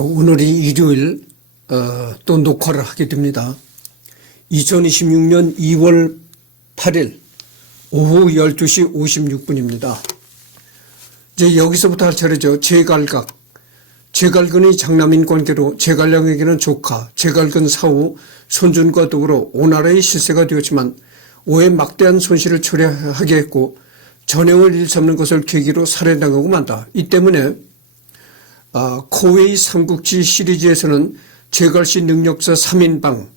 오늘이 일요일 또 녹화를 하게 됩니다. 2026년 2월 8일 오후 12시 56분입니다. 이제 여기서부터 할 차례죠. 제갈각. 제갈근의 장남인 관계로 제갈량에게는 조카, 제갈근 사후, 손준과 더불어 오나라의 실세가 되었지만 오해 막대한 손실을 초래하게 했고 전형을 일삼는 것을 계기로 살해당하고 만다. 이 때문에 코웨이 삼국지 시리즈에서는 제갈씨 능력자 3인방,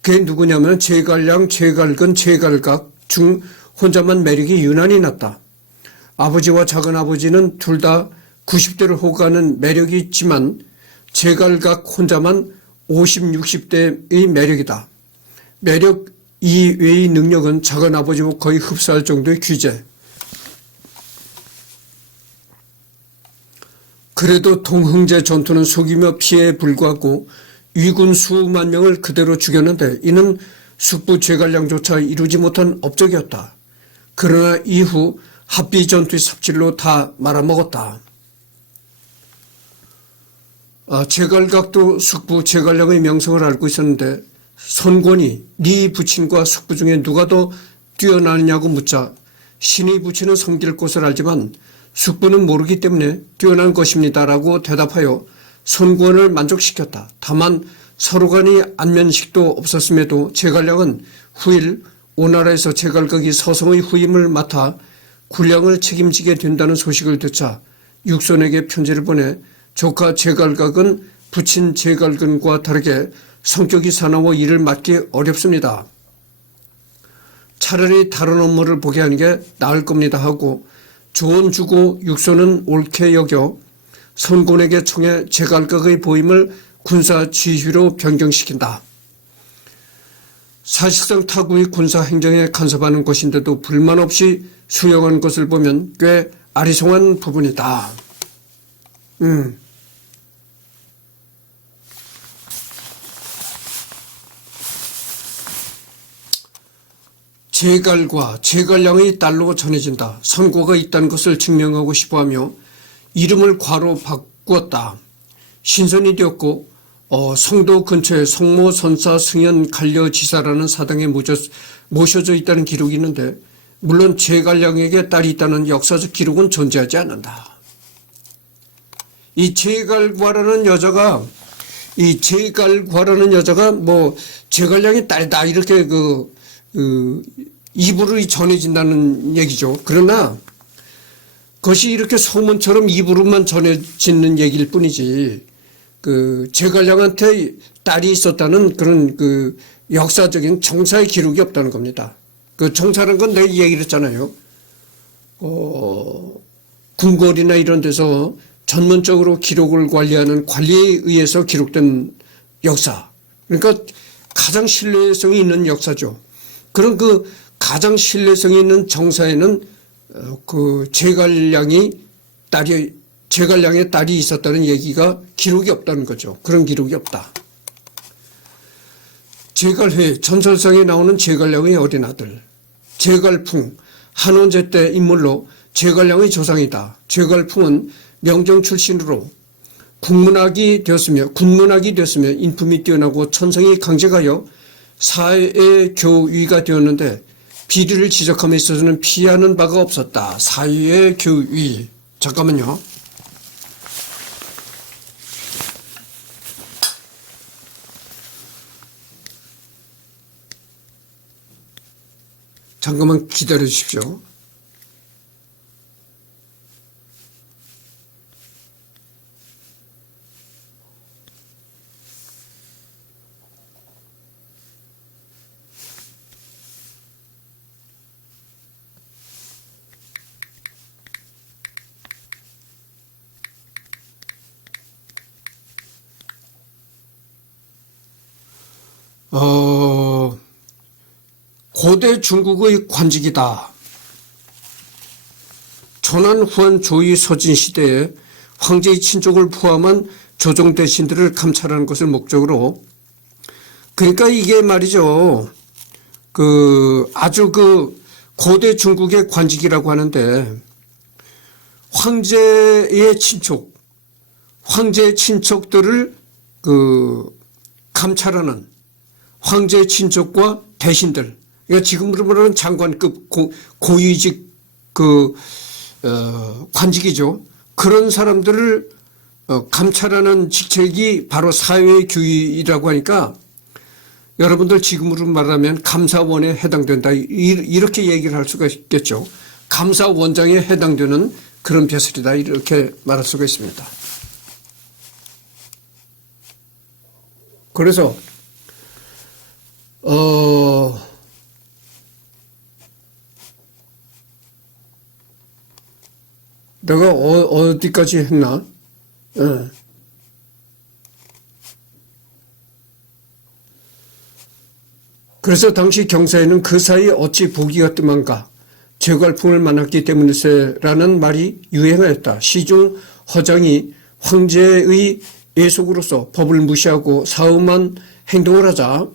그게 누구냐면 제갈량, 제갈근, 제갈각 중 혼자만 매력이 유난히 낮다. 아버지와 작은아버지는 둘 다 90대를 호가하는 매력이 있지만 제갈각 혼자만 50, 60대의 매력이다. 매력 이외의 능력은 작은아버지와 거의 흡사할 정도의 규제. 그래도 동흥제 전투는 속이며 피해에 불구하고 위군 수만 명을 그대로 죽였는데 이는 숙부 제갈량조차 이루지 못한 업적이었다. 그러나 이후 합비 전투의 삽질로 다 말아먹었다. 제갈각도 숙부 제갈량의 명성을 알고 있었는데 선권이 네 부친과 숙부 중에 누가 더 뛰어나느냐고 묻자 신의 부친은 섬길 곳을 알지만 숙부는 모르기 때문에 뛰어난 것입니다라고 대답하여 선권을 만족시켰다. 다만 서로 간의 안면식도 없었음에도 제갈량은 후일 오나라에서 제갈각이 서성의 후임을 맡아 군량을 책임지게 된다는 소식을 듣자 육손에게 편지를 보내 조카 제갈각은 부친 제갈근과 다르게 성격이 사나워 일을 맡기 어렵습니다. 차라리 다른 업무를 보게 하는 게 나을 겁니다 하고 조언 주고 육손은 옳게 여겨 선권에게 청해 제갈각의 보임을 군사 지휘로 변경시킨다. 사실상 타국의 군사 행정에 간섭하는 것인데도 불만 없이 수용한 것을 보면 꽤 아리송한 부분이다. 제갈과 제갈량의 딸로 전해진다. 선고가 있다는 것을 증명하고 싶어하며 이름을 과로 바꾸었다. 신선이 되었고 성도 근처에 성모 선사 승연 간려지사라는 사당에 모셔져 있다는 기록이 있는데 물론 제갈량에게 딸이 있다는 역사적 기록은 존재하지 않는다. 이 제갈과라는 여자가 뭐 제갈량의 딸이다 이렇게 입으로 전해진다는 얘기죠. 그러나 그것이 이렇게 소문처럼 입으로만 전해지는 얘기일 뿐이지 제갈량한테 딸이 있었다는 그런 역사적인 정사의 기록이 없다는 겁니다. 정사라는 건 내가 얘기를 했잖아요. 궁궐이나 이런 데서 전문적으로 기록을 관리하는 관리에 의해서 기록된 역사. 그러니까 가장 신뢰성이 있는 역사죠. 그런 가장 신뢰성이 있는 정사에는 제갈량의 딸이 있었다는 얘기가 기록이 없다는 거죠. 그런 기록이 없다. 제갈회 전설상에 나오는 제갈량의 어린 아들 제갈풍 한원제 때 인물로 제갈량의 조상이다. 제갈풍은 명정 출신으로 군문학이 되었으며 인품이 뛰어나고 천성이 강직하여 사회 교위가 되었는데 비리를 지적함에 있어서는 피하는 바가 없었다. 사회 교위. 잠깐만요. 잠깐만 기다려 주십시오. 고대 중국의 관직이다. 조난 후한 조의 서진 시대에 황제의 친족을 포함한 조정 대신들을 감찰하는 것을 목적으로 그러니까 이게 말이죠. 아주 고대 중국의 관직이라고 하는데 황제의 친족, 황제 친척들을 감찰하는 황제 친척과 대신들, 그러니까 지금으로 말하는 장관급 고위직 관직이죠. 그런 사람들을 감찰하는 직책이 바로 사회교육이라고 하니까 여러분들 지금으로 말하면 감사원에 해당된다 이렇게 얘기를 할 수가 있겠죠. 감사원장에 해당되는 그런 벼슬이다 이렇게 말할 수가 있습니다. 그래서 내가 어디까지 했나? 예. 그래서 당시 경사에는 그 사이 어찌 보기가 뜸한가 제갈풍을 만났기 때문일세라는 말이 유행하였다. 시중 허장이 황제의 예속으로서 법을 무시하고 사음한 행동을 하자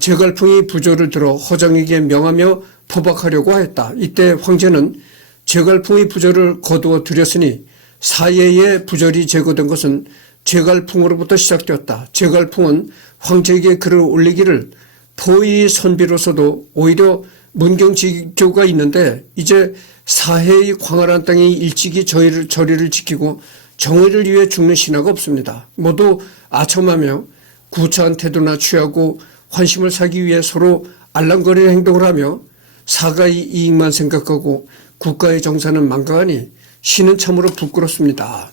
제갈풍이 부조를 들어 허장에게 명하며 포박하려고 하였다. 이때 황제는 제갈풍의 부조를 거두어 들였으니 사예의 부절이 제거된 것은 제갈풍으로부터 시작되었다. 제갈풍은 황제에게 글을 올리기를 포의 선비로서도 오히려 문경지교가 있는데 이제 사해의 광활한 땅에 일찍이 저리를 지키고 정의를 위해 죽는 신하가 없습니다. 모두 아첨하며 구차한 태도나 취하고 환심을 사기 위해 서로 알랑거리는 행동을 하며 사가의 이익만 생각하고 국가의 정사는 망가하니 신은 참으로 부끄럽습니다.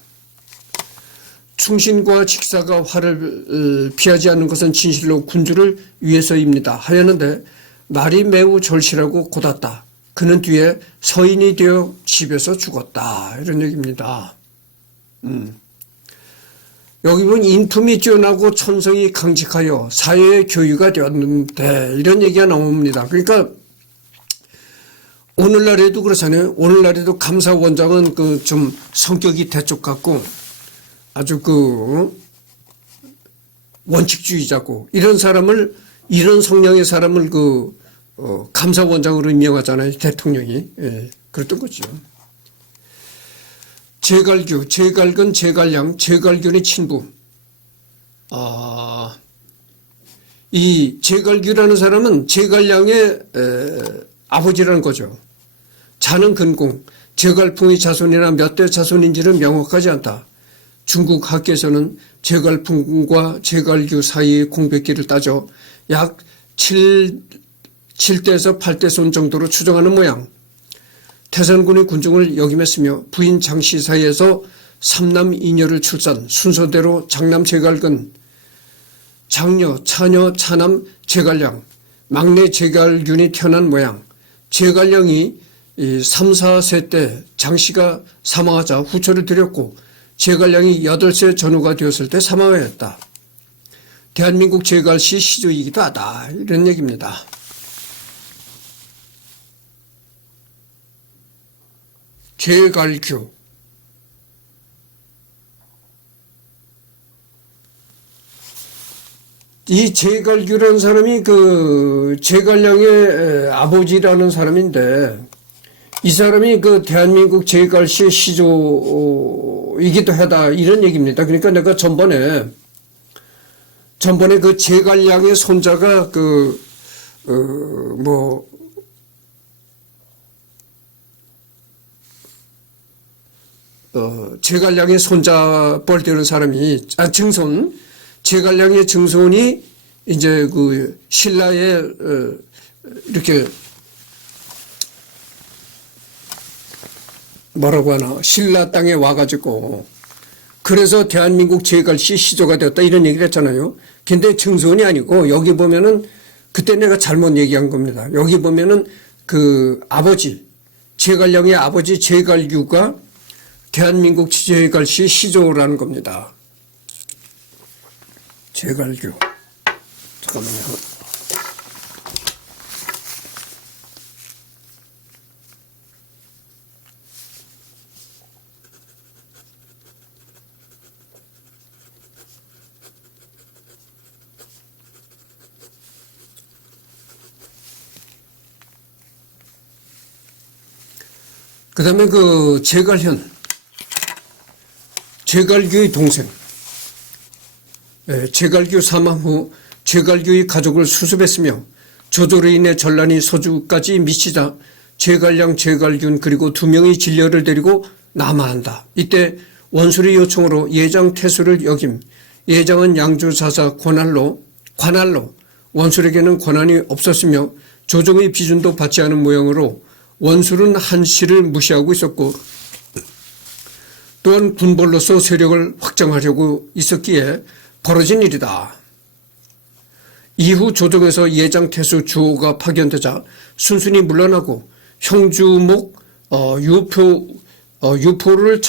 충신과 직사가 화를 피하지 않는 것은 진실로 군주를 위해서입니다. 하였는데 말이 매우 절실하고 곧았다. 그는 뒤에 서인이 되어 집에서 죽었다. 이런 얘기입니다. 여기 보면 인품이 뛰어나고 천성이 강직하여 사회의 교유가 되었는데 이런 얘기가 나옵니다. 그러니까 오늘날에도 그렇잖아요. 오늘날에도 감사원장은 좀 성격이 대쪽 같고 아주 원칙주의자고 이런 성향의 사람을 감사원장으로 임명하잖아요. 대통령이. 예, 그랬던 거죠. 제갈규, 제갈근, 제갈량, 제갈균의 친부. 이 제갈규라는 사람은 제갈량의 아버지라는 거죠. 자는 근공, 제갈풍의 자손이나 몇 대 자손인지는 명확하지 않다. 중국 학계에서는 제갈풍과 제갈규 사이의 공백기를 따져 약 7대에서 8대 손 정도로 추정하는 모양. 태산군의 군중을 역임했으며 부인 장씨 사이에서 3남 2녀를 출산, 순서대로 장남 제갈근, 장녀, 차녀, 차남 제갈량, 막내 제갈균이 태어난 모양. 제갈량이 3, 4세 때 장씨가 사망하자 후처를 드렸고 제갈량이 8세 전후가 되었을 때 사망하였다. 대한민국 제갈시 시조이기도 하다. 이런 얘기입니다. 제갈규. 이 제갈규라는 사람이 제갈량의 아버지라는 사람인데 이 사람이 대한민국 제갈시 시조이기도 하다 이런 얘기입니다. 그러니까 내가 전번에 제갈량의 손자가 제갈량의 손자뻘 되는 사람이 증손 제갈량의 증손이 이제 신라에 이렇게 뭐라고 하나 신라 땅에 와가지고 그래서 대한민국 제갈시 시조가 되었다 이런 얘기를 했잖아요. 근데 증손이 아니고 여기 보면은 그때 내가 잘못 얘기한 겁니다. 여기 보면은 아버지 제갈량의 아버지 제갈규가 대한민국 제갈시 시조라는 겁니다. 제갈규. 잠깐만요. 그 다음에 제갈현. 제갈규의 동생, 제갈규 사망 후 제갈규의 가족을 수습했으며 저조로 인해 전란이 서주까지 미치자 제갈량, 제갈균 그리고 2명의 진료를 데리고 남하한다. 이때 원술의 요청으로 예장 태수를 역임. 예장은 양주사사 관할로 원술에게는 권한이 없었으며 조정의 비준도 받지 않은 모양으로 원술은 한시를 무시하고 있었고 또한 군벌로서 세력을 확장하려고 있었기에 벌어진 일이다. 이후 조정에서 예장 태수 주호가 파견되자 순순히 물러나고 형주목 유포를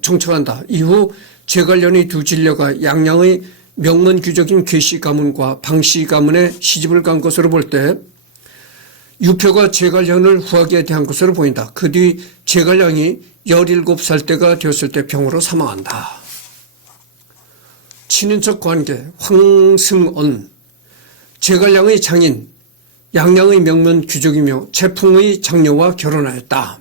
정착한다. 이후 제갈련의 두 진려가 양양의 명문규적인 괴씨 가문과 방씨 가문에 시집을 간 것으로 볼 때 유표가 제갈련을 후하게 대한 것으로 보인다. 그 뒤 제갈량이 17살 때가 되었을 때 병으로 사망한다. 친인척 관계 황승언 제갈량의 장인 양양의 명문 귀족이며 채풍의 장녀와 결혼하였다.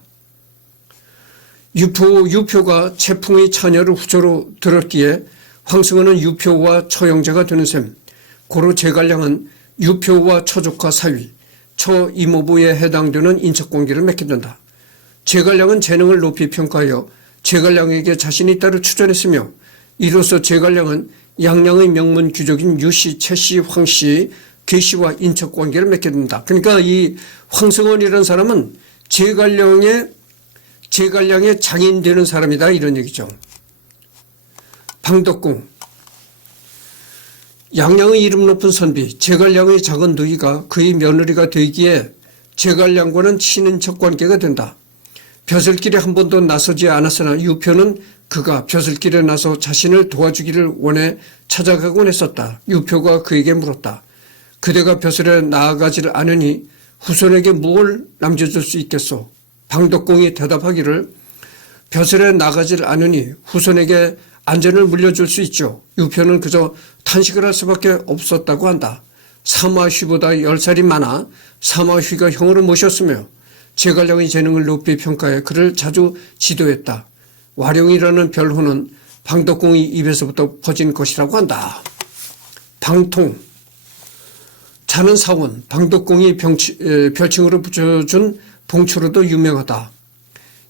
유표가 채풍의 처녀를 후조로 들었기에 황승언은 유표와 처형제가 되는 셈. 고로 제갈량은 유표와 처조카 사위, 처이모부에 해당되는 인척관계를 맺게 된다. 제갈량은 재능을 높이 평가하여 제갈량에게 자신이 따로 추천했으며 이로써 제갈량은 양양의 명문 귀족인 유씨, 채씨, 황씨, 괴씨와 인척관계를 맺게 된다. 그러니까 이 황승원이라는 사람은 제갈량의 장인 되는 사람이다 이런 얘기죠. 방덕궁 양양의 이름 높은 선비 제갈량의 작은 누이가 그의 며느리가 되기에 제갈량과는 친인척 관계가 된다. 벼슬길에 한 번도 나서지 않았으나 유표는 그가 벼슬길에 나서 자신을 도와주기를 원해 찾아가곤 했었다. 유표가 그에게 물었다. 그대가 벼슬에 나아가지를 않으니 후손에게 무엇을 남겨줄 수 있겠소? 방덕궁이 대답하기를 벼슬에 나가지를 않으니 후손에게 안전을 물려줄 수 있죠. 유표는 그저 탄식을 할 수밖에 없었다고 한다. 사마휘보다 10살이 많아 사마휘가 형으로 모셨으며 제갈량의 재능을 높이 평가해 그를 자주 지도했다. 와룡이라는 별호는 방덕궁의 입에서부터 퍼진 것이라고 한다. 방통 자는 사원 방덕궁이 별칭으로 붙여준 봉초로도 유명하다.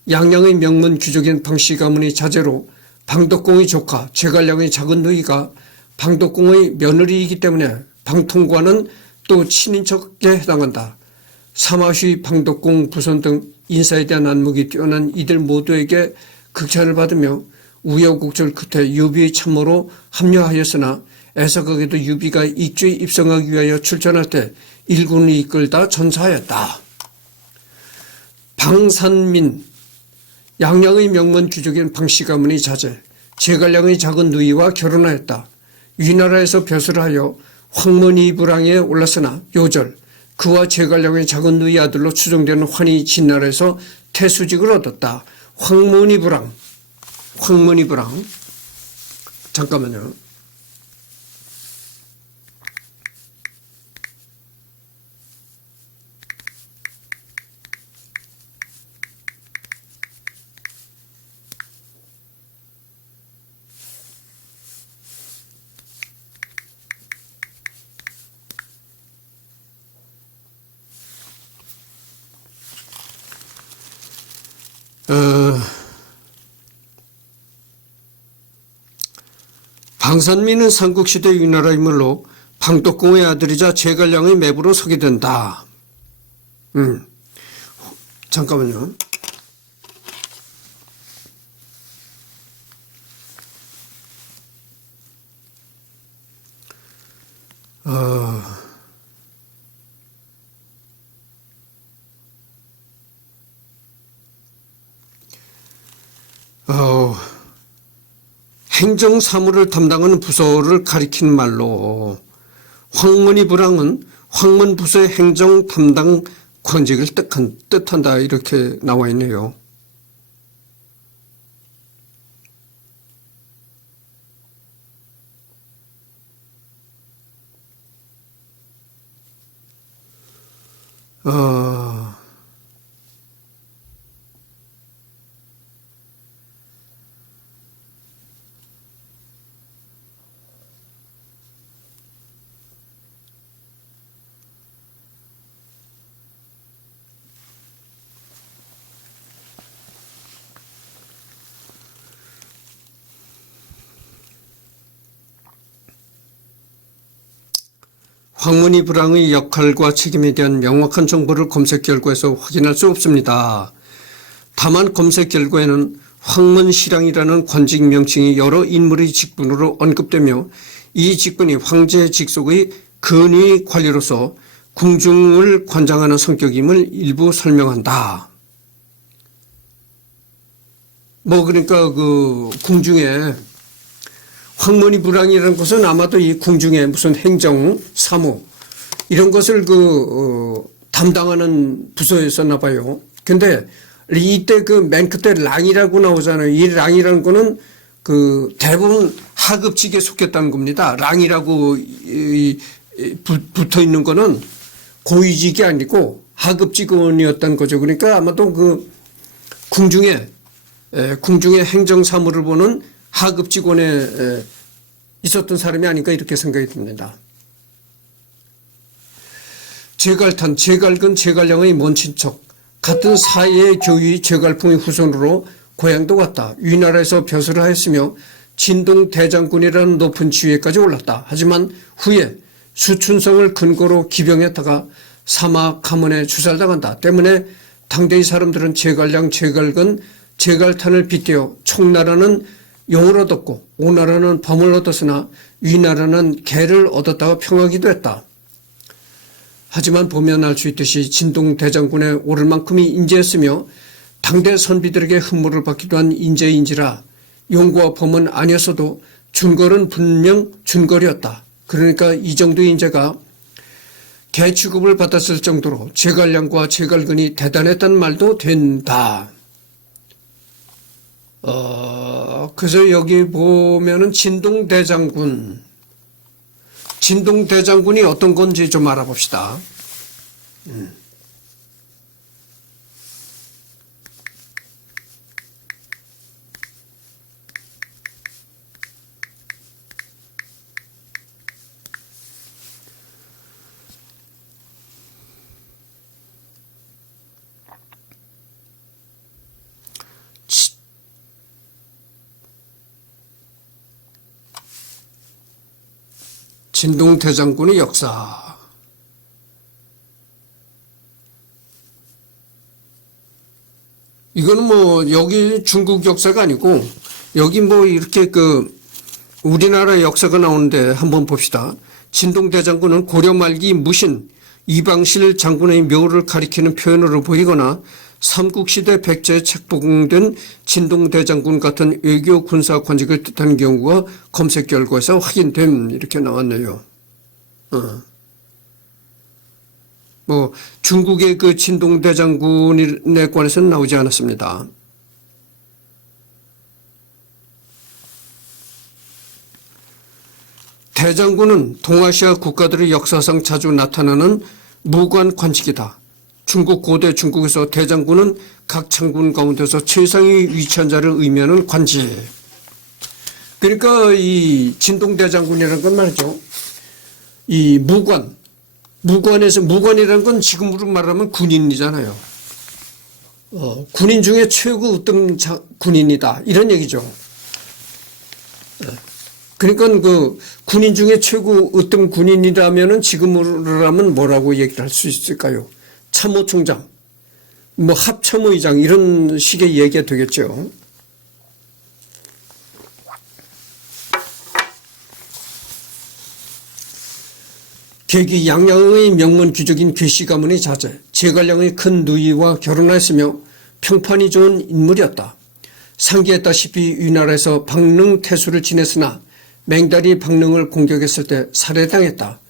양양의 명문 귀족인 방씨 가문의 자제로 방덕궁의 조카 제갈량의 작은 누이가 방덕궁의 며느리이기 때문에 방통과는 또 친인척에 해당한다. 사마휘, 방덕궁, 부선 등 인사에 대한 안목이 뛰어난 이들 모두에게 극찬을 받으며 우여곡절 끝에 유비의 참모로 합류하였으나 애석하게도 유비가 익주에 입성하기 위하여 출전할 때 일군을 이끌다 전사하였다. 방산민 양양의 명문 귀족인 방씨 가문의 자제 제갈량의 작은 누이와 결혼하였다. 위나라에서 벼슬을 하여 황문이부랑에 올랐으나 요절 그와 제갈량의 작은 누이 아들로 추정되는 환희 진나라에서 태수직을 얻었다. 황문이부랑 잠깐만요. 방산민은 삼국시대 위나라 인물로 방덕궁의 아들이자 제갈량의 매부로 서게 된다. 잠깐만요. 행정사무를 담당하는 부서를 가리키는 말로 황문이부랑은 황문부서의 행정 담당 관직을 뜻한다 이렇게 나와 있네요. 황문희 부랑의 역할과 책임에 대한 명확한 정보를 검색 결과에서 확인할 수 없습니다. 다만 검색 결과에는 황문시랑이라는 관직 명칭이 여러 인물의 직분으로 언급되며 이 직분이 황제 직속의 근위 관리로서 궁중을 관장하는 성격임을 일부 설명한다. 그러니까 그 궁중에 황문희 부랑이라는 것은 아마도 이 궁중에 무슨 행정, 사무 이런 것을 담당하는 부서였었나 봐요. 근데 이때 그 맨 끝에 랑이라고 나오잖아요. 이 랑이라는 거는 그 대부분 하급직에 속했다는 겁니다. 랑이라고 붙어 있는 거는 고위직이 아니고 하급직원이었다는 거죠. 그러니까 아마도 그 궁중에 행정 사무를 보는 하급직원에 있었던 사람이 아닌가 이렇게 생각이 듭니다. 제갈탄, 제갈근, 제갈량의 먼 친척, 같은 사이의 교위 제갈풍의 후손으로 고향도 갔다. 위나라에서 벼슬을 하였으며 진동 대장군이라는 높은 지위에까지 올랐다. 하지만 후에 수춘성을 근거로 기병했다가 사막 가문에 주살당한다. 때문에 당대의 사람들은 제갈량, 제갈근, 제갈탄을 빗대어 총나라는 용을 얻었고 오나라는 범을 얻었으나 위나라는 개를 얻었다가 평하기도 했다. 하지만 보면 알 수 있듯이 진동 대장군에 오를 만큼이 인재였으며 당대 선비들에게 흠모를 받기도 한 인재인지라 용과 범은 아니었어도 준걸은 분명 준걸이었다. 그러니까 이 정도의 인재가 개 취급을 받았을 정도로 제갈량과 제갈근이 대단했다는 말도 된다. 그래서 여기 보면은 진동대장군이 어떤 건지 좀 알아봅시다. 진동대장군의 역사. 이거는 여기 중국 역사가 아니고 여기 이렇게 우리나라 역사가 나오는데 한번 봅시다. 진동대장군은 고려 말기 무신 이방실 장군의 묘를 가리키는 표현으로 보이거나 삼국시대 백제에 책봉된 진동대장군 같은 외교 군사 관직을 뜻하는 경우가 검색 결과에서 확인됨 이렇게 나왔네요. 중국의 그 진동대장군에 관해서는 나오지 않았습니다. 대장군은 동아시아 국가들의 역사상 자주 나타나는 무관 관직이다. 중국 고대 중국에서 대장군은 각 장군 가운데서 최상위 위치한 자를 의미하는 관직. 그러니까 이 진동대장군이라는 건 말이죠. 이 무관이라는 건 지금으로 말하면 군인이잖아요. 군인 중에 최고 으뜸 군인이다 이런 얘기죠. 그러니까 그 군인 중에 최고 으뜸 군인이라면은 지금으로 하면 뭐라고 얘기를 할 수 있을까요? 참모총장, 합참의장 이런 식의 얘기가 되겠죠. 계기 양양의 명문 귀족인 괴씨 가문의 자제, 제갈량의 큰 누이와 결혼하였으며 평판이 좋은 인물이었다. 상기했다시피 위나라에서 박능 태수를 지냈으나 맹달이 박능을 공격했을 때 살해당했다.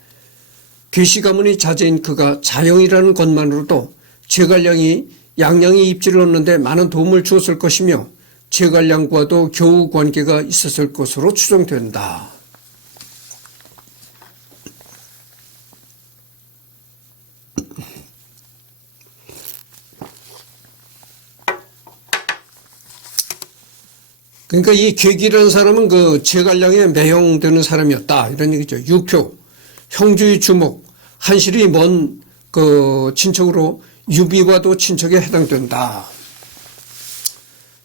괴씨 가문의 자제인 그가 자영이라는 것만으로도 제갈량이 양양의 입지를 얻는데 많은 도움을 주었을 것이며 제갈량과도 교우 관계가 있었을 것으로 추정된다. 그러니까 이 괴기라는 사람은 그 제갈량에 매형되는 사람이었다 이런 얘기죠. 유표, 형주의 주목, 한실이 먼 그 친척으로 유비와도 친척에 해당된다.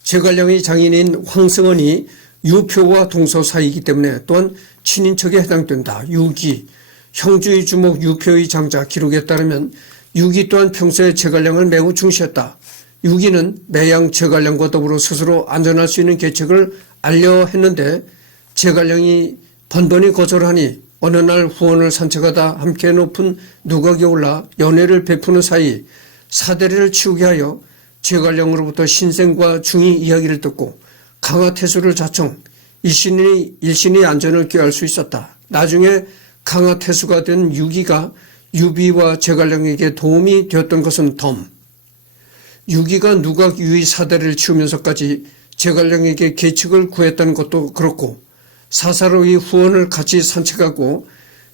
제갈량의 장인인 황승원이 유표와 동서 사이이기 때문에 또한 친인척에 해당된다. 유기, 형주의 주목 유표의 장자 기록에 따르면 유기 또한 평소에 제갈량을 매우 중시했다. 유기는 매양 제갈량과 더불어 스스로 안전할 수 있는 계책을 알려 했는데 제갈량이 번번이 거절하니 어느 날 후원을 산책하다 함께 높은 누각에 올라 연회를 베푸는 사이 사대리를 치우게 하여 제갈량으로부터 신생과 중의 이야기를 듣고 강화태수를 자청 일신의 안전을 꾀할 수 있었다. 나중에 강화태수가 된 유기가 유비와 제갈량에게 도움이 되었던 것은 덤. 유기가 누각 유의 사대를 치우면서까지 제갈량에게 계책을 구했다는 것도 그렇고 사사로이 후원을 같이 산책하고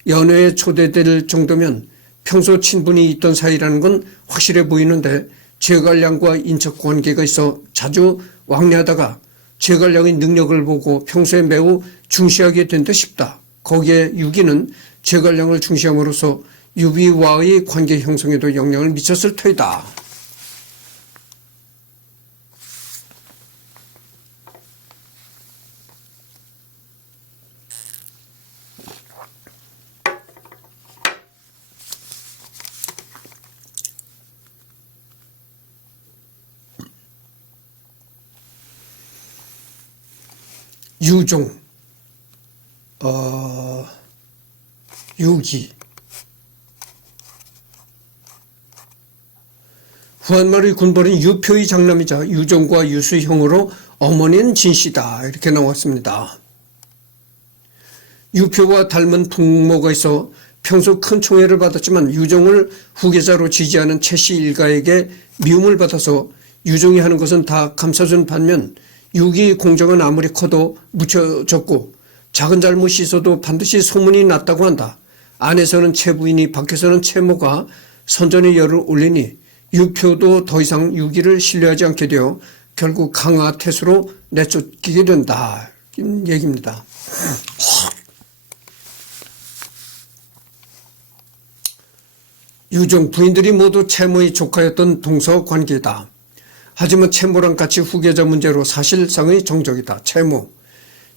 연회에 초대될 정도면 평소 친분이 있던 사이라는 건 확실해 보이는데 제갈량과 인척 관계가 있어 자주 왕래하다가 제갈량의 능력을 보고 평소에 매우 중시하게 된 듯 싶다. 거기에 유기는 제갈량을 중시함으로써 유비와의 관계 형성에도 영향을 미쳤을 터이다. 유종, 유기. 후한말의 군벌인 유표의 장남이자 유종과 유수의 형으로 어머니는 진씨다. 이렇게 나왔습니다. 유표와 닮은 풍모가 있어 평소 큰 총애를 받았지만 유종을 후계자로 지지하는 최씨 일가에게 미움을 받아서 유종이 하는 것은 다 감싸준 반면 유기 공적은 아무리 커도 묻혀졌고 작은 잘못이 있어도 반드시 소문이 났다고 한다. 안에서는 채부인이 밖에서는 채모가 선전의 열을 올리니 유표도 더 이상 유기를 신뢰하지 않게 되어 결국 강화태수로 내쫓기게 된다. 이런 얘기입니다. 유종 부인들이 모두 채모의 조카였던 동서 관계다. 하지만 채모랑 같이 후계자 문제로 사실상의 정적이다. 채모,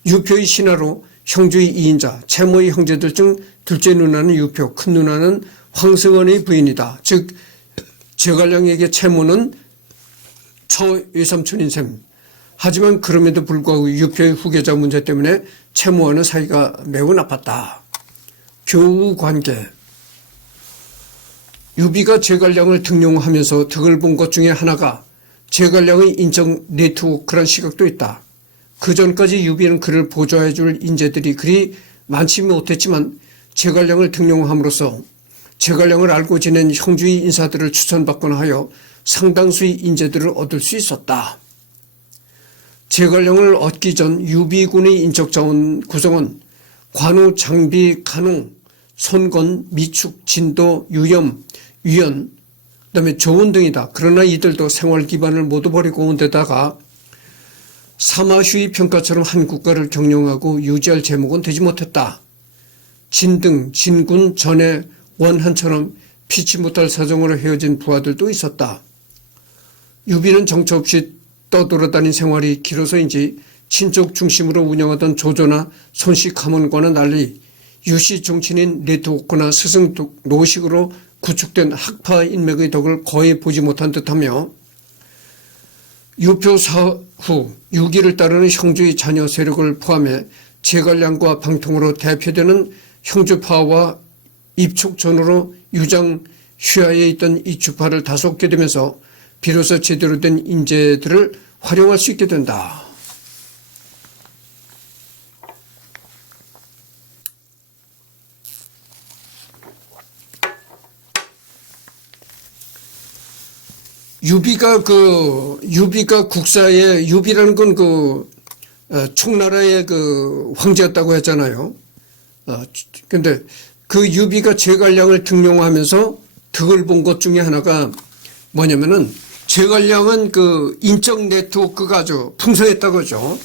유표의 신하로 형주의 2인자, 채모의 형제들 중 둘째 누나는 유표, 큰 누나는 황승원의 부인이다. 즉 제갈량에게 채모는 처외삼촌인 셈. 하지만 그럼에도 불구하고 유표의 후계자 문제 때문에 채모와는 사이가 매우 나빴다. 교우 관계. 유비가 제갈량을 등용하면서 덕을 본 것 중에 하나가 제갈량의 인적 네트워크란 시각도 있다. 그 전까지 유비는 그를 보좌해 줄 인재들이 그리 많지 못했지만 제갈량을 등용함으로써 제갈량을 알고 지낸 형주의 인사들을 추천받거나 하여 상당수의 인재들을 얻을 수 있었다. 제갈량을 얻기 전 유비군의 인적 자원 구성은 관우, 장비, 간홍, 손건, 미축, 진도, 유염, 위연, 그다음에 조운 등이다. 그러나 이들도 생활 기반을 모두 버리고 온 데다가 사마휴의 평가처럼 한 국가를 경영하고 유지할 제목은 되지 못했다. 진등, 진군, 전에 원한처럼 피치 못할 사정으로 헤어진 부하들도 있었다. 유비는 정처 없이 떠돌아다닌 생활이 길어서인지 친족 중심으로 운영하던 조조나 손씨 가문과는 달리 유씨 종친인 네트워크나 스승 노식으로 구축된 학파 인맥의 덕을 거의 보지 못한 듯하며 유표 사후 유기를 따르는 형주의 자녀 세력을 포함해 제갈량과 방통으로 대표되는 형주파와 입촉전으로 유장 휘하에 있던 이 주파를 다속게 되면서 비로소 제대로 된 인재들을 활용할 수 있게 된다. 유비가 국사에 유비라는 건 총나라의 황제였다고 했잖아요. 근데 그 유비가 제갈량을 등용하면서 덕을 본 것 중에 하나가 뭐냐면은 제갈량은 인적 네트워크가 아주 풍성했다고 하죠.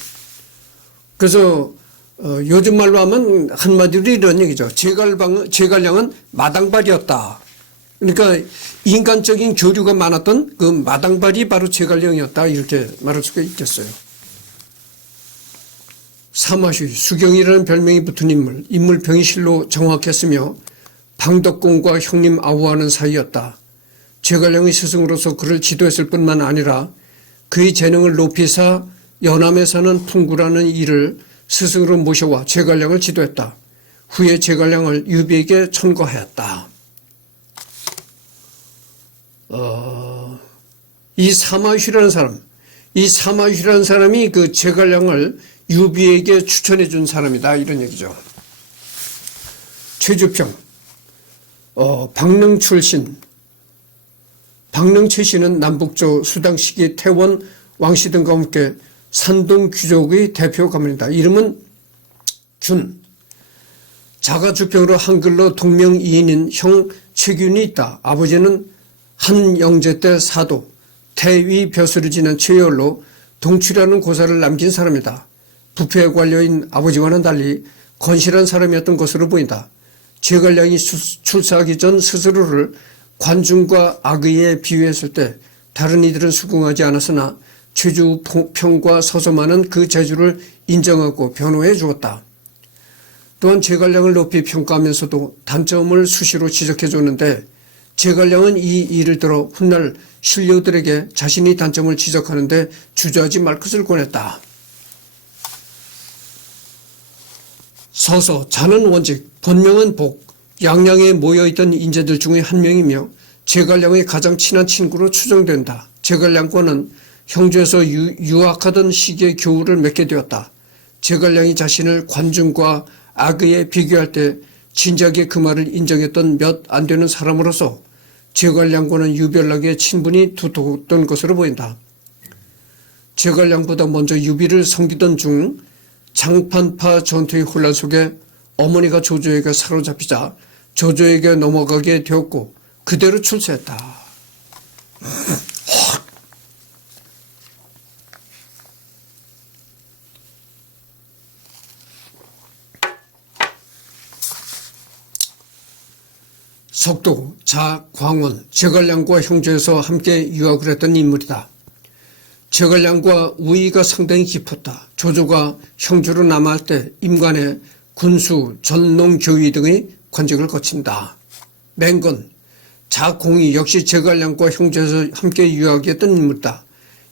그래서 요즘 말로 하면 한마디로 이런 얘기죠. 제갈량은 마당발이었다. 그러니까 인간적인 교류가 많았던 그 마당발이 바로 제갈량이었다. 이렇게 말할 수가 있겠어요. 사마휴, 수경이라는 별명이 붙은 인물병이 실로 정확했으며 방덕공과 형님 아우하는 사이였다. 제갈량의 스승으로서 그를 지도했을 뿐만 아니라 그의 재능을 높이사 연암에 사는 풍구라는 이를 스승으로 모셔와 제갈량을 지도했다. 후에 제갈량을 유비에게 천거하였다. 이 사마휴라는 사람이 그 제갈량을 유비에게 추천해 준 사람이다, 이런 얘기죠. 최주평, 박릉 출신. 박릉 최씨는 남북조 수당시기 태원 왕씨 등과 함께 산동 귀족의 대표 가문이다. 이름은 균. 자가주평으로 한글로 동명이인인 형 최균이 있다. 아버지는 한영제 때 사도, 태위 벼슬을 지낸 최열로 동취라는 고사를 남긴 사람이다. 부패 관료인 아버지와는 달리 건실한 사람이었던 것으로 보인다. 제갈량이 출사하기 전 스스로를 관중과 악의에 비유했을 때 다른 이들은 수긍하지 않았으나 최주평과 서서만은 그 재주를 인정하고 변호해 주었다. 또한 제갈량을 높이 평가하면서도 단점을 수시로 지적해 줬는데 제갈량은 이 일을 들어 훗날 신료들에게 자신의 단점을 지적하는데 주저하지 말 것을 권했다. 서서 자는 원직, 본명은 복, 양양에 모여있던 인재들 중에 한 명이며 제갈량의 가장 친한 친구로 추정된다. 제갈량과는 형주에서 유학하던 시기에 교우를 맺게 되었다. 제갈량이 자신을 관중과 악의에 비교할 때 진작에 그 말을 인정했던 몇 안 되는 사람으로서 제갈량과는 유별나게 친분이 두텁던 것으로 보인다. 제갈량보다 먼저 유비를 섬기던 중 장판파 전투의 혼란 속에 어머니가 조조에게 사로잡히자 조조에게 넘어가게 되었고 그대로 출세했다. 석도, 자, 광원, 제갈량과 형제에서 함께 유학을 했던 인물이다. 제갈량과 우위가 상당히 깊었다. 조조가 형주로 남아할 때 임관에 군수, 전농, 교위 등의 관직을 거친다. 맹건, 자공이 역시 제갈량과 형제에서 함께 유학했던 인물이다.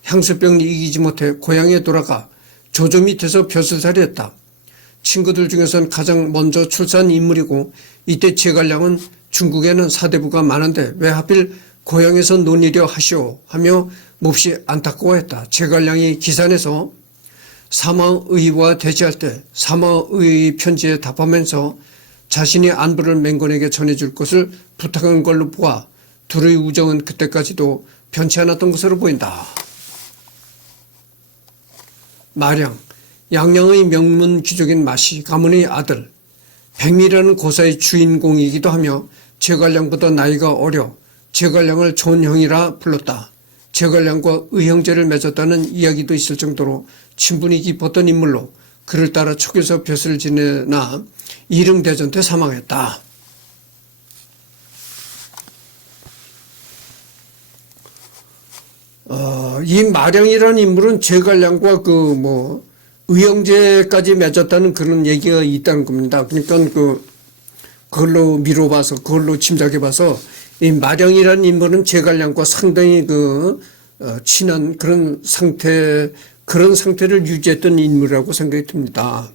향수병이 이기지 못해 고향에 돌아가 조조 밑에서 벼슬살이 했다. 친구들 중에서는 가장 먼저 출세한 인물이고 이때 제갈량은 중국에는 사대부가 많은데 왜 하필 고향에서 논이려 하시오 하며 몹시 안타까워했다. 제갈량이 기산에서 사마의와 대치할 때 사마의의 편지에 답하면서 자신이 안부를 맹건에게 전해줄 것을 부탁한 걸로 보아 둘의 우정은 그때까지도 변치 않았던 것으로 보인다. 마량, 양양의 명문 귀족인 마씨 가문의 아들, 백미라는 고사의 주인공이기도 하며 제갈량보다 나이가 어려 제갈량을 존형이라 불렀다. 제갈량과 의형제를 맺었다는 이야기도 있을 정도로 친분이 깊었던 인물로 그를 따라 촉에서 벼슬을 지내나 이릉대전 때 사망했다. 이 마량이라는 인물은 제갈량과 의형제까지 맺었다는 그런 얘기가 있다는 겁니다. 그러니까 그걸로 미뤄봐서, 그걸로 짐작해봐서, 이 마량이라는 인물은 제갈량과 상당히 친한 그런 상태를 유지했던 인물이라고 생각이 듭니다.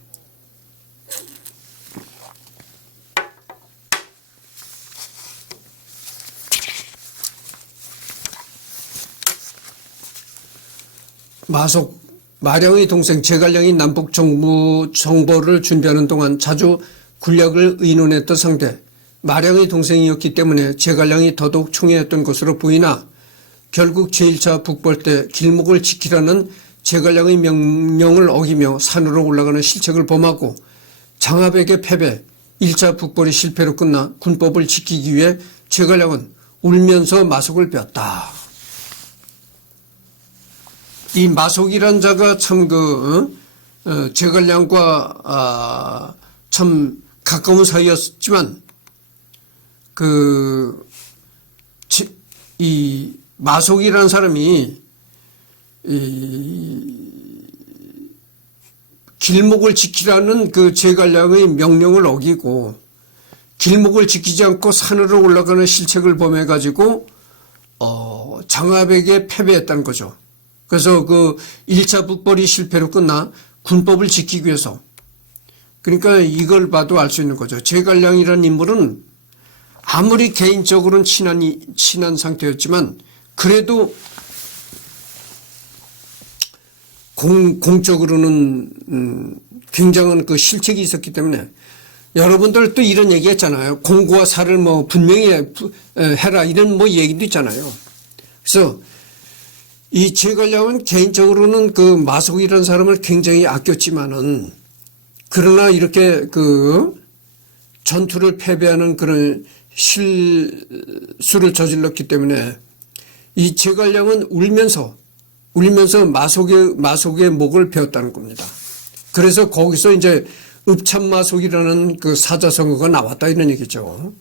마량의 동생 제갈량이 남북 정보를 준비하는 동안 자주 군략을 의논했던 상대, 마량의 동생이었기 때문에 제갈량이 더더욱 총애했던 것으로 보이나 결국 제1차 북벌 때 길목을 지키라는 제갈량의 명령을 어기며 산으로 올라가는 실책을 범하고 장합에게 패배, 1차 북벌이 실패로 끝나 군법을 지키기 위해 제갈량은 울면서 마속을 뺐다. 이 마속이란 자가 참 제갈량과 참 가까운 사이였지만 이 마속이라는 사람이 길목을 지키라는 그 제갈량의 명령을 어기고 길목을 지키지 않고 산으로 올라가는 실책을 범해가지고 장압에게 패배했다는 거죠. 그래서 그 1차 북벌이 실패로 끝나 군법을 지키기 위해서, 그러니까 이걸 봐도 알 수 있는 거죠. 제갈량이라는 인물은 아무리 개인적으로는 친한 상태였지만 그래도 공적으로는 굉장한 그 실책이 있었기 때문에, 여러분들 또 이런 얘기 했잖아요. 공고와 사를 뭐 분명히 해라 이런 뭐 얘기도 있잖아요. 그래서 이 제갈량은 개인적으로는 그 마속이라는 사람을 굉장히 아꼈지만은, 그러나 이렇게 그 전투를 패배하는 그런 실수를 저질렀기 때문에 이 제갈량은 울면서 마속의 목을 베었다는 겁니다. 그래서 거기서 이제 읍참마속이라는 그 사자성어가 나왔다 이런 얘기죠.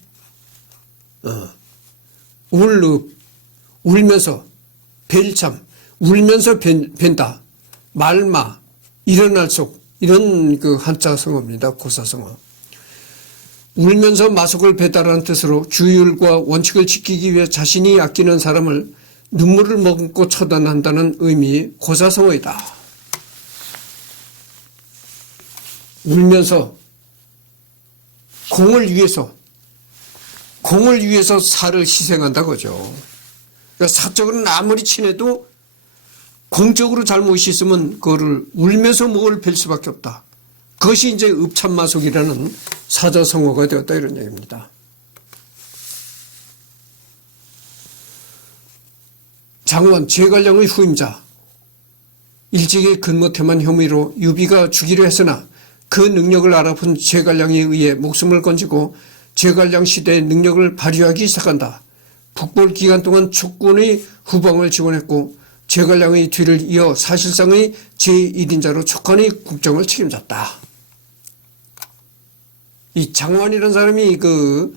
울면서 벨참, 울면서 벤다, 말마, 일어날 속, 이런 그 한자 성어입니다. 고사성어. 울면서 마속을 베다라는 뜻으로 규율과 원칙을 지키기 위해 자신이 아끼는 사람을 눈물을 머금고 처단한다는 의미의 고사성어이다. 울면서 공을 위해서 살을 희생한다 그죠. 그러니까 사적으로는 아무리 친해도 공적으로 잘못이 있으면 그거를 울면서 목을 벨 수밖에 없다. 그것이 이제 읍참마속이라는 사자성어가 되었다 이런 얘기입니다. 장원 제갈량의 후임자, 일찍이 근무태만 혐의로 유비가 죽이려 했으나 그 능력을 알아본 제갈량에 의해 목숨을 건지고 제갈량 시대의 능력을 발휘하기 시작한다. 북벌 기간 동안 촉군의 후방을 지원했고 제갈량의 뒤를 이어 사실상의 제1인자로 촉한의 국정을 책임졌다. 이 장원이라는 사람이 그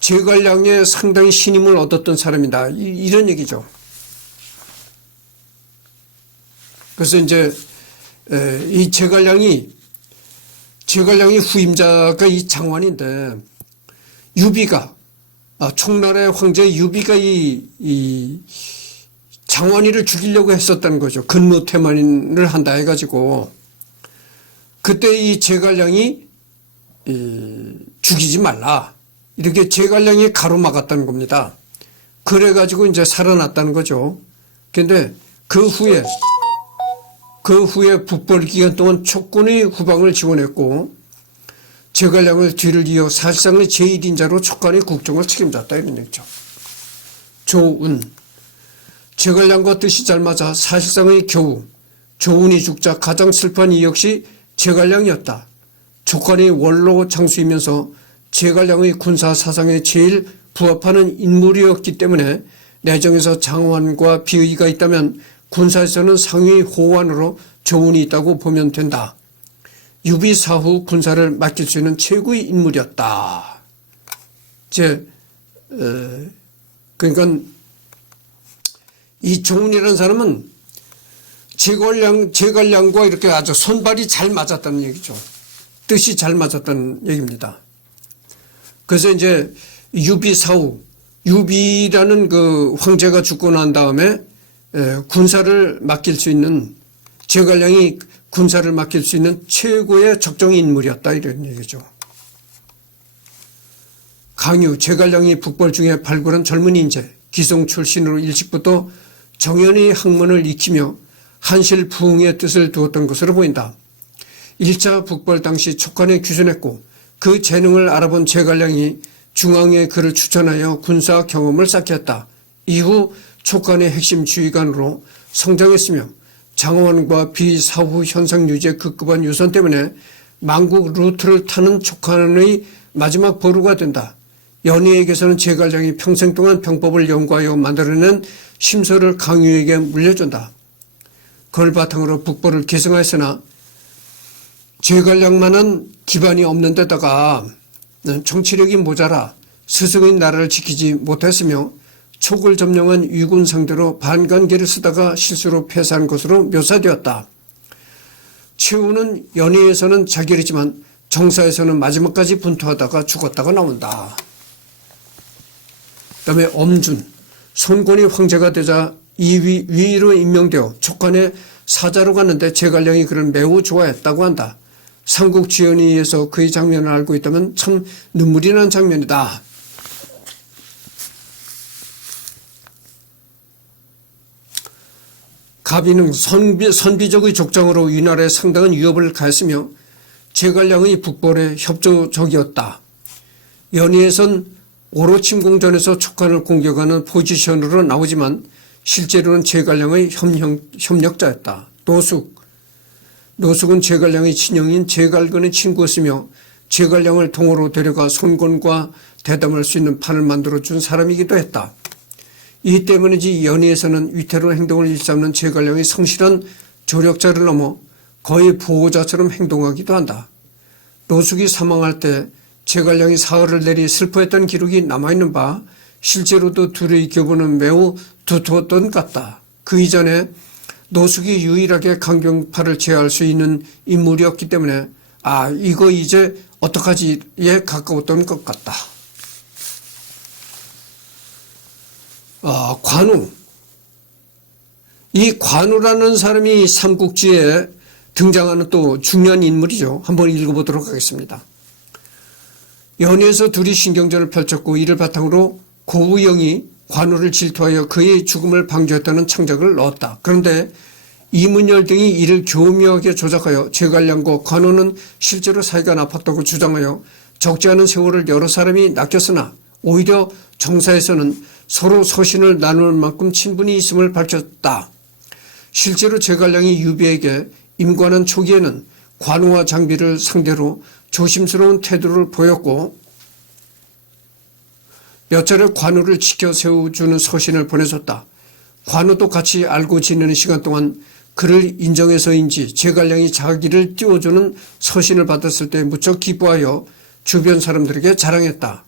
제갈량에 상당히 신임을 얻었던 사람이다. 이런 얘기죠. 그래서 이제 이 제갈량이 후임자가 이 장원인데, 유비가 총나라의 황제 유비가 이 장원이를 죽이려고 했었다는 거죠. 근무태만을 한다 해가지고 그때 이 제갈량이 죽이지 말라 이렇게 제갈량이 가로막았다는 겁니다. 그래가지고 이제 살아났다는 거죠. 그런데 그 후에 북벌 기간 동안 촉군의 후방을 지원했고 제갈량을 뒤를 이어 사실상의 제1인자로 촉간의 국정을 책임졌다 이런 얘기죠. 조운, 제갈량과 뜻이 잘 맞아 사실상의 겨우 조운이 죽자 가장 슬픈 이 역시 제갈량이었다. 촉간의 원로 장수이면서 제갈량의 군사 사상에 제일 부합하는 인물이었기 때문에 내정에서 장원과 비의가 있다면 군사에서는 상위 호환으로 조운이 있다고 보면 된다. 유비 사후 군사를 맡길 수 있는 최고의 인물이었다. 그러니까 이 조운이라는 사람은 제갈량과 이렇게 아주 손발이 잘 맞았다는 얘기죠. 뜻이 잘 맞았다는 얘기입니다. 그래서 이제 유비 사후, 유비라는 그 황제가 죽고 난 다음에 군사를 맡길 수 있는, 제갈량이 군사를 맡길 수 있는 최고의 적정의 인물이었다 이런 얘기죠. 강유, 제갈량이 북벌 중에 발굴한 젊은 인재, 기성 출신으로 일찍부터 정연히 학문을 익히며 한실 부흥의 뜻을 두었던 것으로 보인다. 1차 북벌 당시 촉간에 귀순했고 그 재능을 알아본 제갈량이 중앙에 그를 추천하여 군사 경험을 쌓게 했다. 이후 촉간의 핵심 지휘관으로 성장했으며 장원과 비사후 현상 유지에 급급한 유선 때문에 만국 루트를 타는 촉간의 마지막 보루가 된다. 연희에게서는 제갈량이 평생 동안 병법을 연구하여 만들어낸 심서를 강유에게 물려준다. 그걸 바탕으로 북벌을 계승하였으나 제갈량만은 기반이 없는 데다가 정치력이 모자라 스승의 나라를 지키지 못했으며 촉을 점령한 위군 상대로 반관계를 쓰다가 실수로 패사한 것으로 묘사되었다. 최후는 연희에서는 자결이지만 정사에서는 마지막까지 분투하다가 죽었다가 나온다. 그 다음에 엄준, 손권이 황제가 되자 위로 임명되어 촉간의 사자로 갔는데 제갈량이 그를 매우 좋아했다고 한다. 삼국지연의에서 그의 장면을 알고 있다면 참 눈물이 난 장면이다. 가비는 선비적의 족장으로 위나라에 상당한 위협을 가했으며 제갈량의 북벌에 협조적이었다. 연의에선 오로침공전에서 촉간을 공격하는 포지션으로 나오지만 실제로는 제갈량의 협력자였다. 노숙은 제갈량의 친형인 제갈근의 친구였으며 제갈량을 동호로 데려가 손권과 대담할 수 있는 판을 만들어준 사람이기도 했다. 이 때문인지 연의에서는 위태로운 행동을 일삼는 제갈량의 성실한 조력자를 넘어 거의 보호자처럼 행동하기도 한다. 노숙이 사망할 때 제갈량이 사흘을 내리 슬퍼했던 기록이 남아있는 바 실제로도 둘의 교부는 매우 두터웠던 것 같다. 그 이전에 노숙이 유일하게 강경파를 제어할 수 있는 인물이었기 때문에 이거 이제 어떡하지에 가까웠던 것 같다. 관우. 이 관우라는 사람이 삼국지에 등장하는 또 중요한 인물이죠. 한번 읽어보도록 하겠습니다. 연의에서 둘이 신경전을 펼쳤고 이를 바탕으로 고우영이 관우를 질투하여 그의 죽음을 방조했다는 창작을 넣었다. 그런데 이문열 등이 이를 교묘하게 조작하여 제갈량과 관우는 실제로 사이가 나빴다고 주장하여 적지 않은 세월을 여러 사람이 낚였으나 오히려 정사에서는 서로 서신을 나눌 만큼 친분이 있음을 밝혔다. 실제로 제갈량이 유비에게 임관한 초기에는 관우와 장비를 상대로 조심스러운 태도를 보였고 몇 차례 관우를 지켜 세워주는 서신을 보내줬다. 관우도 같이 알고 지내는 시간 동안 그를 인정해서인지 제갈량이 자기를 띄워주는 서신을 받았을 때 무척 기뻐하여 주변 사람들에게 자랑했다.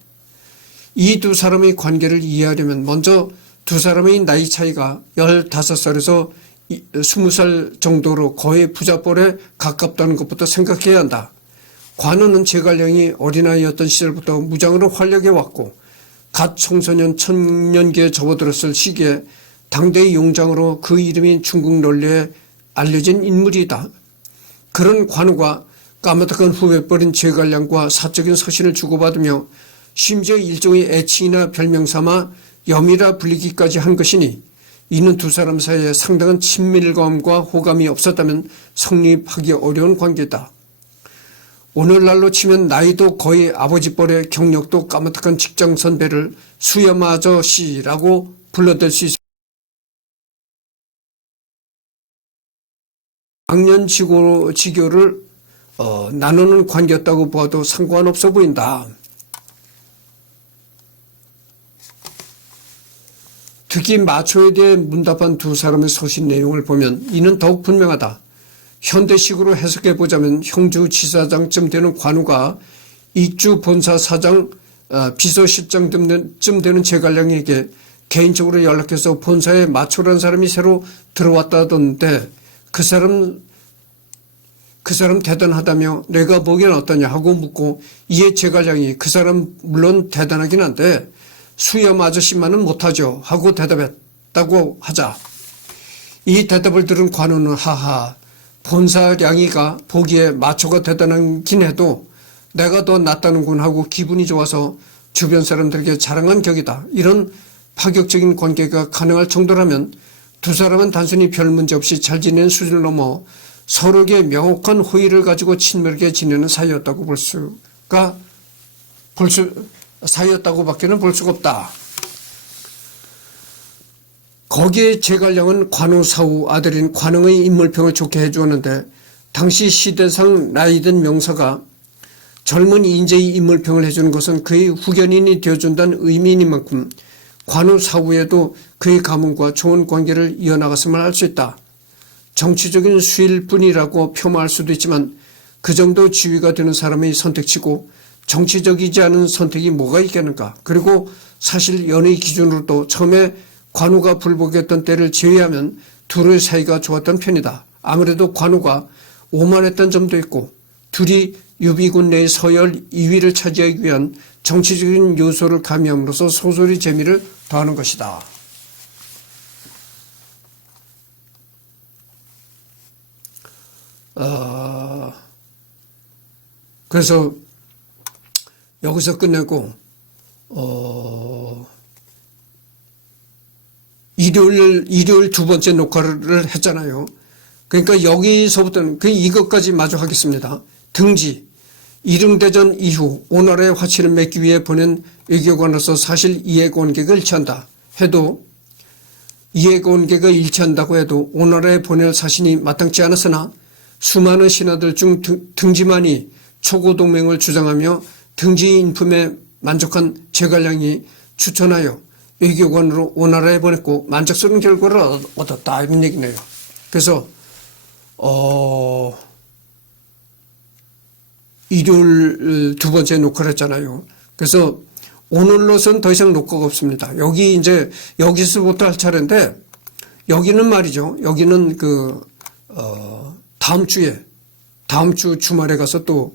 이 두 사람의 관계를 이해하려면 먼저 두 사람의 나이 차이가 15살에서 20살 정도로 거의 부자뻘에 가깝다는 것부터 생각해야 한다. 관우는 제갈량이 어린아이였던 시절부터 무장으로 활약해왔고 갓 청소년 청년기에 접어들었을 시기에 당대의 용장으로 그 이름이 중국 널리에 알려진 인물이다. 그런 관우가 까마득한 후배뻘인 제갈량과 사적인 서신을 주고받으며 심지어 일종의 애칭이나 별명 삼아 염이라 불리기까지 한 것이니 이는 두 사람 사이에 상당한 친밀감과 호감이 없었다면 성립하기 어려운 관계다. 오늘날로 치면 나이도 거의 아버지뻘의 경력도 까마득한 직장 선배를 수염 아저씨라고 불러댈 수 있습니다. 악년지교를 나누는 관계였다고 보아도 상관없어 보인다. 특히 마초에 대해 문답한 두 사람의 서신 내용을 보면 이는 더욱 분명하다. 현대식으로 해석해보자면 형주지사장쯤 되는 관우가 익주 본사사장 비서실장쯤 되는 제갈량에게 개인적으로 연락해서 본사에 마초라는 사람이 새로 들어왔다던데 그 사람 대단하다며 내가 보기엔 어떠냐 하고 묻고 이에 제갈량이 그 사람 물론 대단하긴 한데 수염 아저씨만은 못하죠 하고 대답했다고 하자 이 대답을 들은 관우는 하하 본사량이가 보기에 마초가 대단하긴 해도 내가 더 낫다는군 하고 기분이 좋아서 주변 사람들에게 자랑한 격이다. 이런 파격적인 관계가 가능할 정도라면 두 사람은 단순히 별 문제 없이 잘 지내는 수준을 넘어 서로에게 명확한 호의를 가지고 친밀하게 지내는 사이였다고 사이였다고밖에는 볼 수가 없다. 거기에 제갈량은 관우 사후 아들인 관흥의 인물평을 좋게 해주었는데 당시 시대상 나이든 명사가 젊은 인재의 인물평을 해주는 것은 그의 후견인이 되어준다는 의미이니만큼 관우 사후에도 그의 가문과 좋은 관계를 이어나갔음을 알 수 있다. 정치적인 수일 뿐이라고 폄하할 수도 있지만 그 정도 지위가 되는 사람의 선택치고 정치적이지 않은 선택이 뭐가 있겠는가. 그리고 사실 연의 기준으로도 처음에 관우가 불복했던 때를 제외하면 둘의 사이가 좋았던 편이다. 아무래도 관우가 오만했던 점도 있고 둘이 유비군 내 서열 2위를 차지하기 위한 정치적인 요소를 가미함으로써 소설의 재미를 더하는 것이다. 그래서 여기서 끝내고 일요일 두 번째 녹화를 했잖아요. 그러니까 여기서부터는 이것까지 마저 하겠습니다. 등지, 이릉대전 이후 오나라의 화치를 맺기 위해 보낸 외교관으로서 사실 이해관계가 일치한다 해도, 이해관계가 일치한다고 해도 오나라에 보낼 사신이 마땅치 않았으나 수많은 신하들 중 등지만이 초고동맹을 주장하며 등지 인품에 만족한 제갈량이 추천하여 외교관으로 오나라에 보냈고 만족스러운 결과를 얻었다, 이런 얘기네요. 그래서 일요일 두 번째 녹화를 했잖아요. 그래서 오늘로선 더 이상 녹화가 없습니다. 여기 이제 여기서부터 할 차례인데, 여기는 말이죠. 여기는 다음 주 주말에 가서 또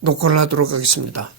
녹화를 하도록 하겠습니다.